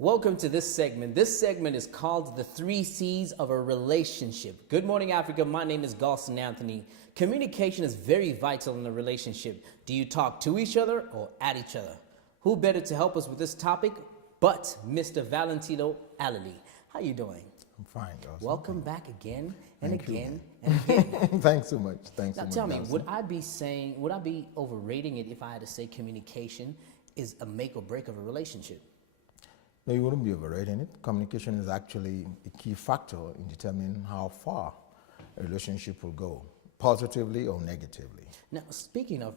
Welcome to this segment. This segment is called the 3 C's of a relationship. Good morning, Africa. My name is Galson Anthony. Communication is very vital in a relationship. Do you talk to each other or at each other? Who better to help us with this topic but Mr. Valentino Alily? How you doing? I'm fine, Galson. Welcome back again and Thank again you. and again. Thanks so much. Thanks Now so much. tell me, Galson. would I be overrating it if I had to say communication is a make or break of a relationship? No, you wouldn't be overrating it. Communication is actually a key factor in determining how far a relationship will go, positively or negatively. Now, speaking of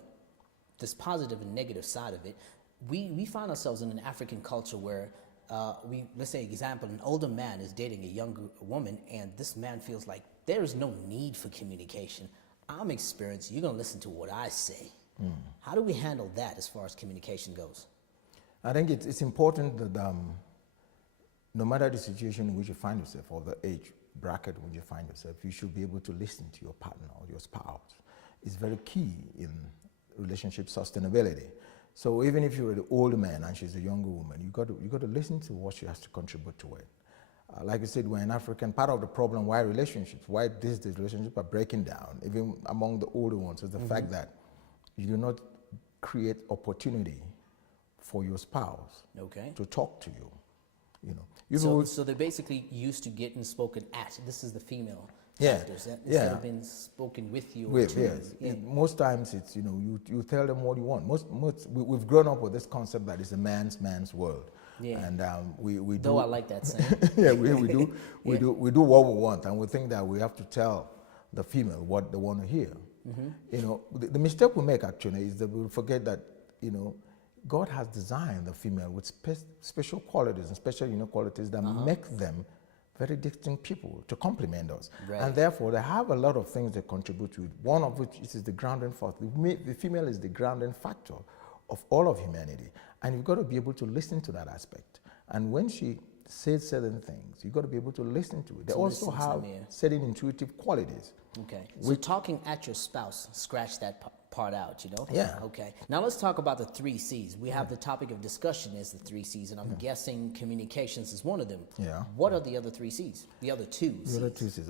this positive and negative side of it, we find ourselves in an African culture where let's say, example, an older man is dating a younger woman, and this man feels like there is no need for communication. I'm experienced. You're going to listen to what I say. How do we handle that as far as communication goes? I think it's important that no matter the situation in which you find yourself or the age bracket in which you find yourself, you should be able to listen to your partner or your spouse. It's very key in relationship sustainability. So even if you're the older man and she's a younger woman, you got to listen to what she has to contribute to it. Like I said, we're an African. Part of the problem why these relationships are breaking down, even among the older ones, is the fact that you do not create opportunity for your spouse to talk to you. So they're basically used to getting spoken at. This is the female Yeah, factors. Instead of being spoken with you. Or to yes. you. Most times it's, you tell them what you want. We've grown up with this concept that it's a man's world. Yeah. And we do. Though I like that saying. Yeah, we do. We do what we want, and we think that we have to tell the female what they want to hear. The mistake we make actually is that we forget that, God has designed the female with special qualities and special qualities that make them very distinct people to complement us. Right. And therefore, they have a lot of things they contribute to, one of which is the grounding factor. The female is the grounding factor of all of humanity. And you've got to be able to listen to that aspect. And when she says certain things, you've got to be able to listen to it. They also have certain intuitive qualities. Okay. So talking at your spouse, scratch that part out, Yeah. Okay. Now let's talk about the 3 C's. We have the topic of discussion is the 3 C's, and I'm guessing communications is one of them. Yeah. What are the other 3 C's? The other 2 C's? The other 2 C's.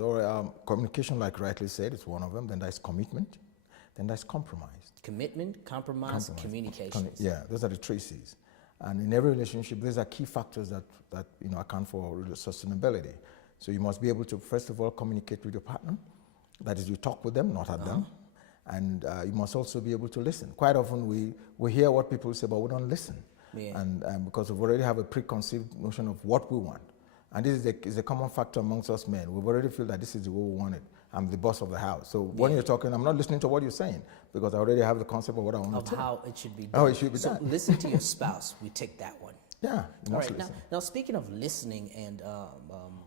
Communication, like rightly said, is one of them. Then there's commitment. Then there's compromise. Commitment, compromise. Communications. Yeah, those are the 3 C's. And in every relationship, these are key factors that account for sustainability. So you must be able to, first of all, communicate with your partner. That is, you talk with them, not at them. And you must also be able to listen. Quite often we hear what people say, but we don't listen. Yeah. And because we already have a preconceived notion of what we want. And this is a common factor amongst us men. We've already feel that this is the way we want it. I'm the boss of the house. So when you're talking, I'm not listening to what you're saying because I already have the concept of what I want to tell. Of how it should be done. How it should be done. So listen to your spouse. We take that one. Yeah, you must All right. listen. Now, speaking of listening and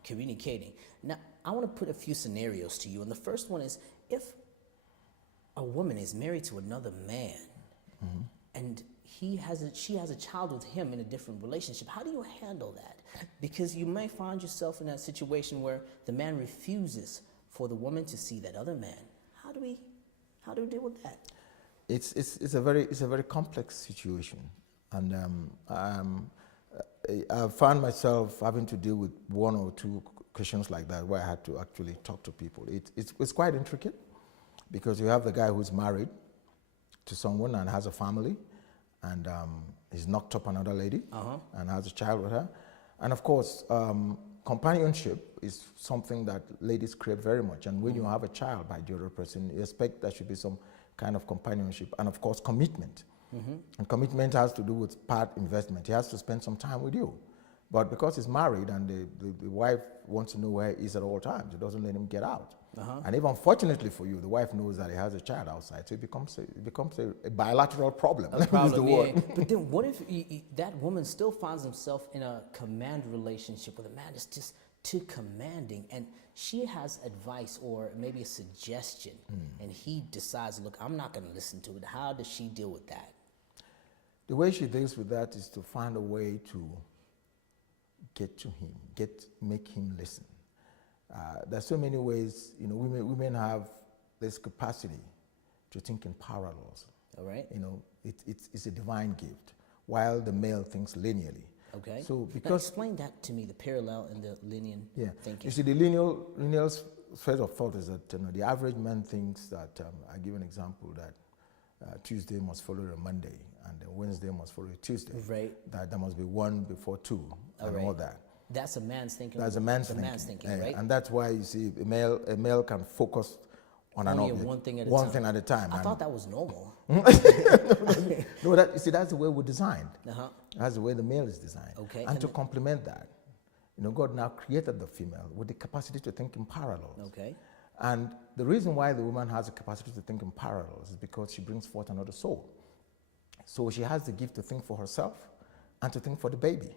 communicating, now I want to put a few scenarios to you. And the first one is if a woman is married to another man and she has a child with him in a different relationship, how do you handle that? Because you may find yourself in that situation where the man refuses for the woman to see that other man. How do we deal with that? It's a very complex situation, and I found myself having to deal with 1 or 2 questions like that where I had to actually talk to people. It's quite intricate because you have the guy who's married to someone and has a family, and he's knocked up another lady and has a child with her, and of course. Companionship is something that ladies crave very much, and when you have a child by the other person, you expect there should be some kind of companionship, and of course commitment. And commitment has to do with part investment. He has to spend some time with you. But because he's married and the wife wants to know where he is at all times, it doesn't let him get out. And if unfortunately for you, the wife knows that he has a child outside, so it becomes a bilateral problem. A problem, yeah. But then what if that woman still finds himself in a command relationship where the man is just too commanding and she has advice or maybe a suggestion and he decides, look, I'm not going to listen to it. How does she deal with that? The way she deals with that is to find a way to get to him, make him listen. There's so many ways, women have this capacity to think in parallels. All right. It's a divine gift, while the male thinks linearly. Okay. So Now because explain that to me, the parallel and the linear yeah, thinking. you see, the lineal phase of thought is that the average man thinks that I give an example that Tuesday must follow a Monday, and Wednesday must follow a Tuesday. Right. That there must be one before two, and all that. That's a man's thinking. That's a man's the thinking. man's thinking, Yeah, right? and that's why you see a male can focus on an Only object, one thing at a one time. thing at a time. I and thought that was normal. no, that you see, that's the way we're designed. Uh-huh. That's the way the male is designed. Okay, And to complement that, God now created the female with the capacity to think in parallels. Okay. And the reason why the woman has the capacity to think in parallels is because she brings forth another soul. So she has the gift to think for herself and to think for the baby.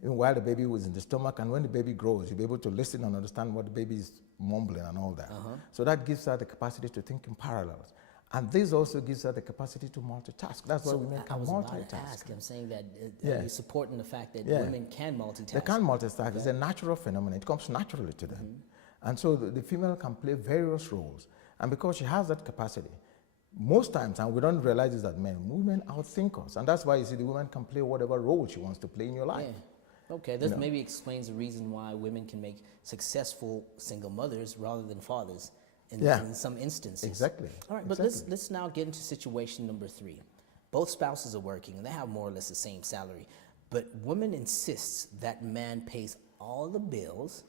Even while the baby was in the stomach, and when the baby grows, you'll be able to listen and understand what the baby is mumbling and all that. So that gives her the capacity to think in parallels. And this also gives her the capacity to multitask. That's why women I can was multitask. about to ask. I'm saying that Yeah. you're supporting the fact that Yeah. women can multitask. They can multitask. It's a natural phenomenon. It comes naturally to them. And so the female can play various roles. And because she has that capacity, most times, and we don't realize this as men, women outthink us. And that's why you see the woman can play whatever role she wants to play in your life. Yeah. Okay, this maybe explains the reason why women can make successful single mothers rather than fathers in some instances. Exactly. All right, but let's now get into situation number 3. Both spouses are working and they have more or less the same salary, but woman insists that man pays all the bills.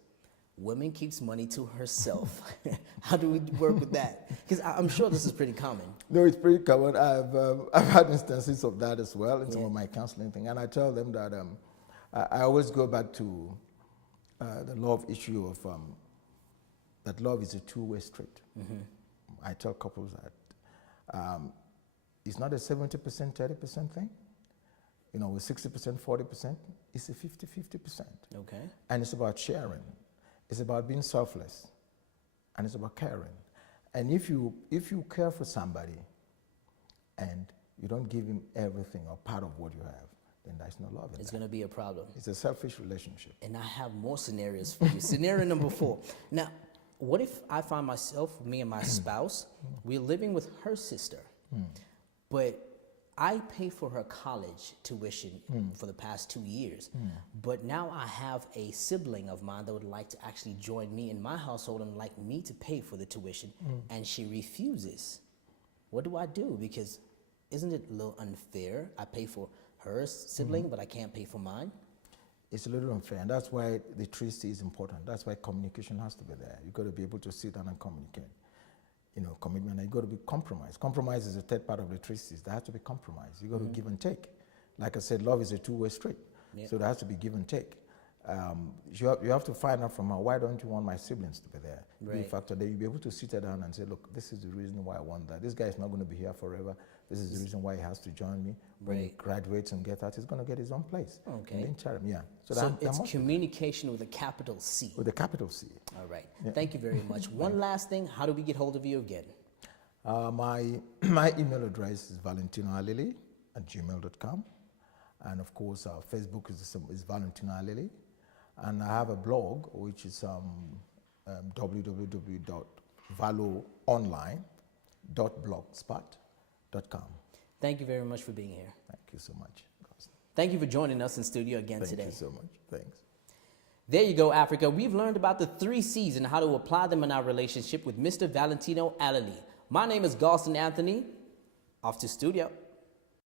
Woman keeps money to herself. How do we work with that? Because I'm sure this is pretty common. No, it's pretty common. I've had instances of that as well in some of my counseling thing, and I tell them that I always go back to the love issue of that love is a two-way street. I tell couples that it's not a 70%, 30% thing. With 60%, 40%, it's a 50-50%. Okay. And it's about sharing. It's about being selfless, and it's about caring. And if you care for somebody and you don't give him everything or part of what you have, then there's no love in It's that. going to be a problem. It's a selfish relationship. And I have more scenarios for you. Scenario number 4. Now, what if I find myself, me and my spouse, we're living with her sister, but I pay for her college tuition for the past 2 years, but now I have a sibling of mine that would like to actually join me in my household and like me to pay for the tuition, and she refuses. What do I do? Because isn't it a little unfair? I pay for her sibling, but I can't pay for mine. It's a little unfair, and that's why the treaty is important. That's why communication has to be there. You've got to be able to sit down and communicate. Commitment, and you've got to be compromised. Compromise is the third part of the treaties. There has to be compromise. You've got to give and take. Like I said, love is a two-way street. So there has to be give and take. You have to find out from her, why don't you want my siblings to be there? Be a factor there. You'll be able to sit her down and say, look, this is the reason why I want that. This guy is not going to be here forever. This is the reason why he has to join me. When he graduates and gets out, he's going to get his own place. Okay. In the interim, yeah. So it's communication with a capital C. With a capital C. All right. Yeah. Thank you very much. One last thing. How do we get hold of you again? My email address is valentinoalily@gmail.com. And of course, Facebook is Valentino Alily. And I have a blog, which is www.valoonline.blogspot.com. Thank you very much for being here. Thank you so much. Thank you for joining us in studio again today. Thank you so much. Thanks. There you go, Africa. We've learned about the 3 C's and how to apply them in our relationship with Mr. Valentino Alily. My name is Galston Anthony. Off to studio.